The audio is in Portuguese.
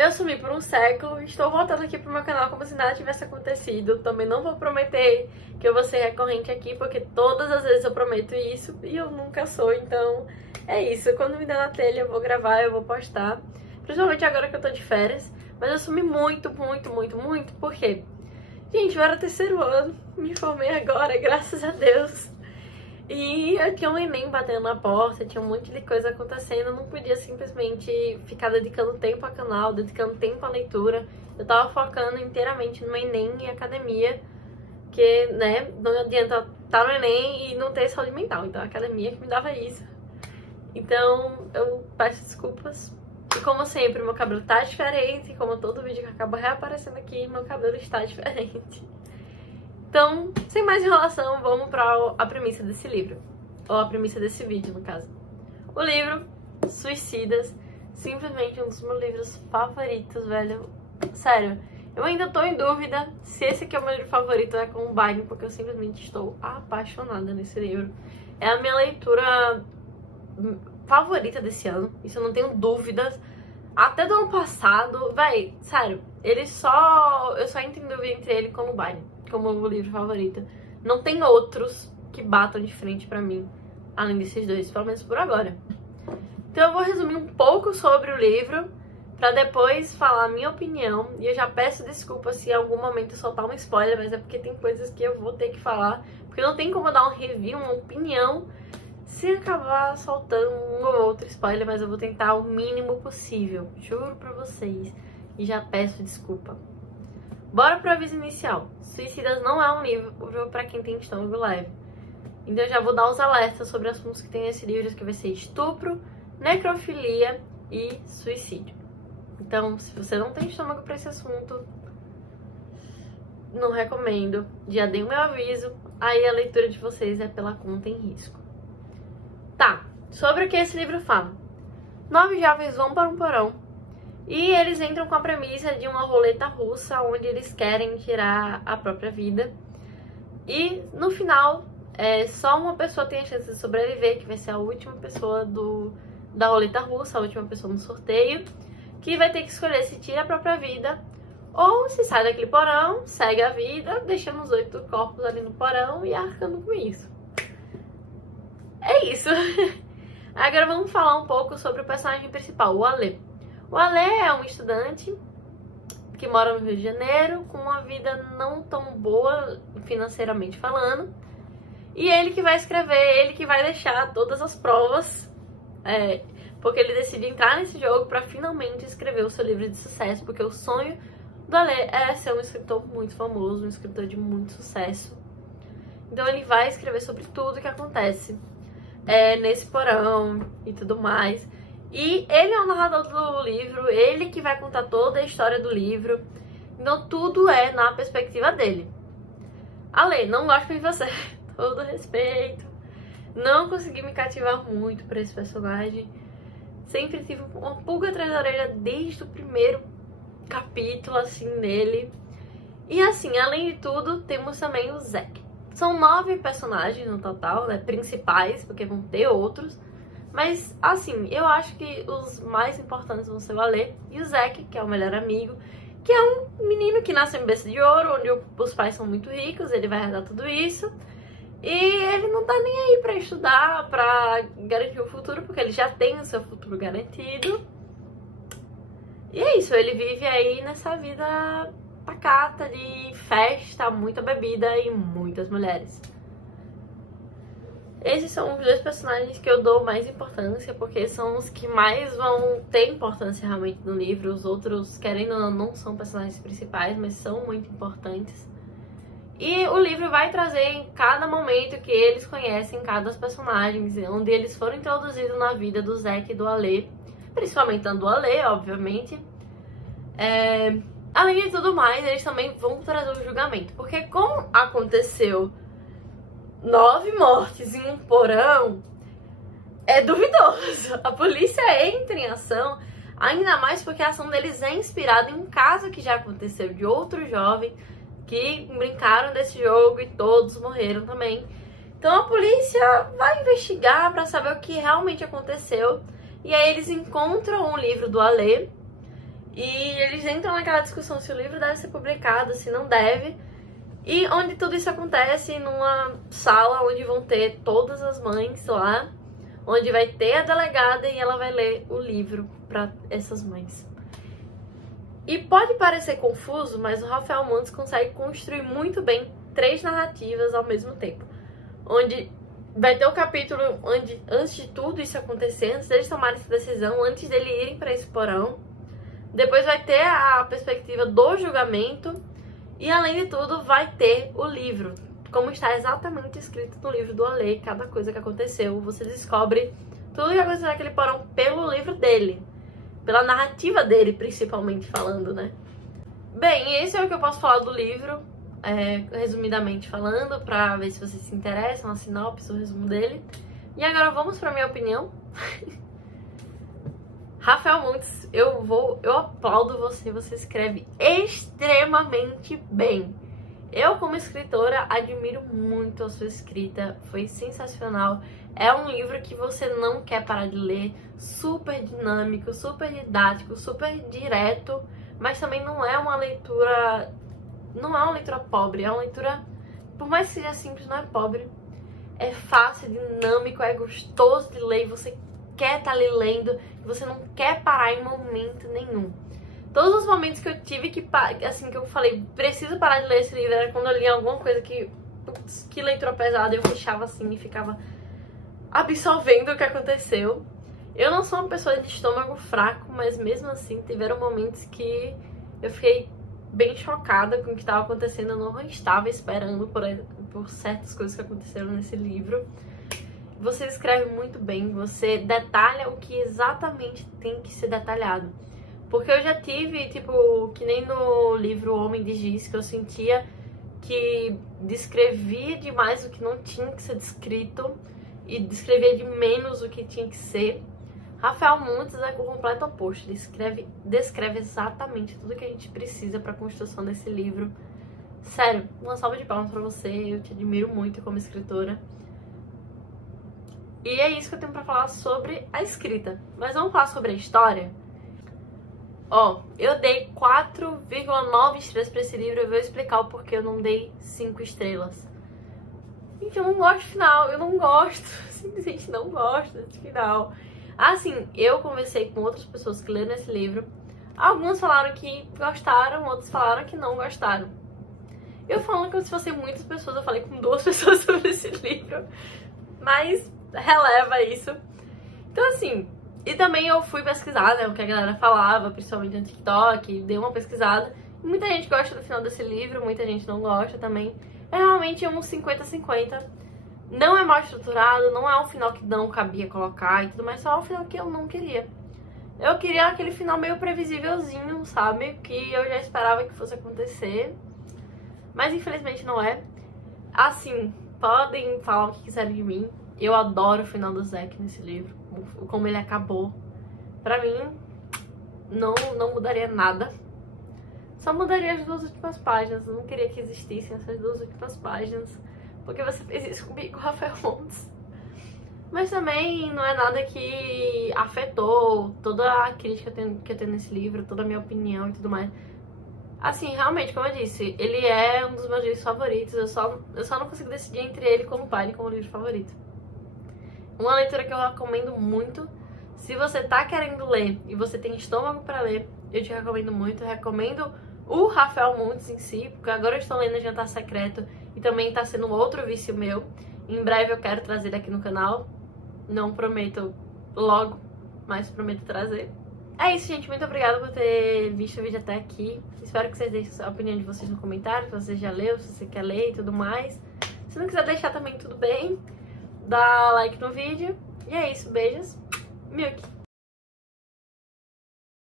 Eu sumi por um século, estou voltando aqui pro meu canal como se nada tivesse acontecido. Também não vou prometer que eu vou ser recorrente aqui, porque todas as vezes eu prometo isso e eu nunca sou, então é isso. Quando me der na telha eu vou gravar, eu vou postar. Principalmente agora que eu tô de férias. Mas eu sumi muito, por quê? Gente, eu era terceiro ano, me formei agora, graças a Deus. E eu tinha um Enem batendo na porta, tinha um monte de coisa acontecendo, eu não podia simplesmente ficar dedicando tempo ao canal, dedicando tempo à leitura. Eu tava focando inteiramente no Enem e academia, que, né, não adianta estar no Enem e não ter saúde mental, então a academia que me dava isso. Então, eu peço desculpas. E como sempre, meu cabelo tá diferente, como todo vídeo que acaba reaparecendo aqui, meu cabelo está diferente. Então, sem mais enrolação, vamos para a premissa desse livro. Ou a premissa desse vídeo, no caso. O livro, Suicidas, simplesmente um dos meus livros favoritos, velho. Sério, eu ainda tô em dúvida se esse aqui é o meu livro favorito ou é com o Binding, porque eu simplesmente estou apaixonada nesse livro. É a minha leitura favorita desse ano, isso eu não tenho dúvidas. Até do ano passado, véi, sério, eu só entro em dúvida entre ele e com o Binding como o livro favorito. Não tem outros que batam de frente pra mim, além desses dois, pelo menos por agora. Então eu vou resumir um pouco sobre o livro, pra depois falar a minha opinião. E eu já peço desculpa se em algum momento eu soltar um spoiler, mas é porque tem coisas que eu vou ter que falar. Porque não tem como eu dar um review, uma opinião, se acabar soltando um ou outro spoiler, mas eu vou tentar o mínimo possível, juro pra vocês. E já peço desculpa. Bora pro aviso inicial. Suicidas não é um livro pra quem tem estômago leve. Então eu já vou dar os alertas sobre assuntos que tem nesse livro, que vai ser estupro, necrofilia e suicídio. Então, se você não tem estômago pra esse assunto, não recomendo. Já dei o meu aviso, aí a leitura de vocês é pela conta em risco. Tá, sobre o que esse livro fala. 9 jovens vão para um porão e eles entram com a premissa de uma roleta russa onde eles querem tirar a própria vida. E no final, só uma pessoa tem a chance de sobreviver, que vai ser a última pessoa da roleta russa, a última pessoa no sorteio, que vai ter que escolher se tira a própria vida ou se sai daquele porão, segue a vida, deixando os 8 corpos ali no porão e arcando com isso. É isso. Agora vamos falar um pouco sobre o personagem principal, o Alê. O Alê é um estudante que mora no Rio de Janeiro, com uma vida não tão boa financeiramente falando. E ele que vai escrever, ele que vai deixar todas as provas, porque ele decide entrar nesse jogo para finalmente escrever o seu livro de sucesso, porque o sonho do Alê é ser um escritor muito famoso, um escritor de muito sucesso. Então ele vai escrever sobre tudo que acontece nesse porão e tudo mais. E ele é o narrador do livro, ele que vai contar toda a história do livro. Então tudo é na perspectiva dele. Ale, não gosto de você, todo respeito. Não consegui me cativar muito por esse personagem. Sempre tive uma pulga atrás da orelha desde o primeiro capítulo, assim, nele. E assim, além de tudo, temos também o Zack. São 9 personagens no total, né, principais, porque vão ter outros. Mas, assim, eu acho que os mais importantes vão ser o Alê e o Zack, que é o melhor amigo, que é um menino que nasceu em berço de ouro, onde os pais são muito ricos, ele vai herdar tudo isso. E ele não tá nem aí pra estudar, pra garantir o futuro, porque ele já tem o seu futuro garantido. E é isso, ele vive aí nessa vida pacata de festa, muita bebida e muitas mulheres. Esses são os 2 personagens que eu dou mais importância, porque são os que mais vão ter importância realmente no livro. Os outros, querendo ou não são personagens principais, mas são muito importantes. E o livro vai trazer em cada momento que eles conhecem cada personagem, onde eles foram introduzidos na vida do Zack e do Alê, principalmente do Alê, obviamente. Além de tudo mais, eles também vão trazer o julgamento, porque como aconteceu 9 mortes em um porão, é duvidoso. A polícia entra em ação, ainda mais porque a ação deles é inspirada em um caso que já aconteceu de outro jovem que brincaram desse jogo e todos morreram também. Então a polícia vai investigar para saber o que realmente aconteceu. E aí eles encontram um livro do Alê E eles entram naquela discussão se o livro deve ser publicado, se não deve. E onde tudo isso acontece numa sala onde vão ter todas as mães lá, onde vai ter a delegada e ela vai ler o livro para essas mães. E pode parecer confuso, mas o Rafael Montes consegue construir muito bem 3 narrativas ao mesmo tempo. Onde vai ter o capítulo onde, antes de tudo isso acontecer, antes deles tomarem essa decisão, antes deles irem para esse porão. Depois vai ter a perspectiva do julgamento. E além de tudo, vai ter o livro. Como está exatamente escrito no livro do Ale, cada coisa que aconteceu. Você descobre tudo que aconteceu naquele porão pelo livro dele. Pela narrativa dele, principalmente falando, né? Bem, esse é o que eu posso falar do livro, resumidamente falando, pra ver se vocês se interessam, a sinopse, o resumo dele. E agora vamos pra minha opinião. Rafael Montes, eu aplaudo você, você escreve extremamente bem. Eu, como escritora, admiro muito a sua escrita, foi sensacional. É um livro que você não quer parar de ler, super dinâmico, super didático, super direto, mas também não é uma leitura pobre, é uma leitura, por mais que seja simples, não é pobre. É fácil, dinâmico, é gostoso de ler, você quer estar ali lendo, você não quer parar em momento nenhum. Todos os momentos que eu tive que eu falei, preciso parar de ler esse livro, era quando eu lia alguma coisa que leitura pesada, eu fechava assim e ficava absorvendo o que aconteceu. Eu não sou uma pessoa de estômago fraco, mas mesmo assim tiveram momentos que eu fiquei bem chocada com o que estava acontecendo. Eu não estava esperando por certas coisas que aconteceram nesse livro. Você escreve muito bem, você detalha o que exatamente tem que ser detalhado. Porque eu já tive, tipo, que nem no livro O Homem de Giz, que eu sentia que descrevia demais o que não tinha que ser descrito e descrevia de menos o que tinha que ser. Rafael Montes é o completo oposto, ele descreve exatamente tudo que a gente precisa para a construção desse livro. Sério, uma salva de palmas pra você, eu te admiro muito como escritora. E é isso que eu tenho pra falar sobre a escrita. Mas vamos falar sobre a história? Ó, eu dei 4,9 estrelas pra esse livro. Eu vou explicar o porquê eu não dei 5 estrelas. Gente, eu não gosto do final, eu não gosto. Simplesmente não gosto desse final. Assim, eu conversei com outras pessoas que leram esse livro. Algumas falaram que gostaram, outros falaram que não gostaram. Eu falando como se fossem muitas pessoas, eu falei com 2 pessoas sobre esse livro. Mas releva isso. Então assim, e também eu fui pesquisar, né, o que a galera falava, principalmente no TikTok, dei uma pesquisada. E muita gente gosta do final desse livro, muita gente não gosta também. É realmente um 50-50. Não é mal estruturado, não é um final que não cabia colocar e tudo mais, só é um final que eu não queria. Eu queria aquele final meio previsívelzinho, sabe? Que eu já esperava que fosse acontecer. Mas infelizmente não é. Assim, podem falar o que quiserem de mim. Eu adoro o final do Zack nesse livro, como ele acabou. Pra mim, não mudaria nada. Só mudaria as 2 últimas páginas. Eu não queria que existissem essas 2 últimas páginas, porque você fez isso comigo, Rafael Montes. Mas também não é nada que afetou toda a crítica que eu tenho nesse livro, toda a minha opinião e tudo mais. Assim, realmente, como eu disse, ele é um dos meus livros favoritos. Eu só não consigo decidir entre ele como pai e como livro favorito. Uma leitura que eu recomendo muito. Se você tá querendo ler e você tem estômago pra ler, eu te recomendo muito. Eu recomendo o Rafael Montes em si, porque agora eu estou lendo Jantar Secreto e também tá sendo outro vício meu. Em breve eu quero trazer ele aqui no canal. Não prometo logo, mas prometo trazer. É isso, gente. Muito obrigada por ter visto o vídeo até aqui. Espero que vocês deixem a opinião de vocês no comentário, se você já leu, se você quer ler e tudo mais. Se não quiser deixar também, tudo bem. Dá like no vídeo. E é isso. Beijos. Milk.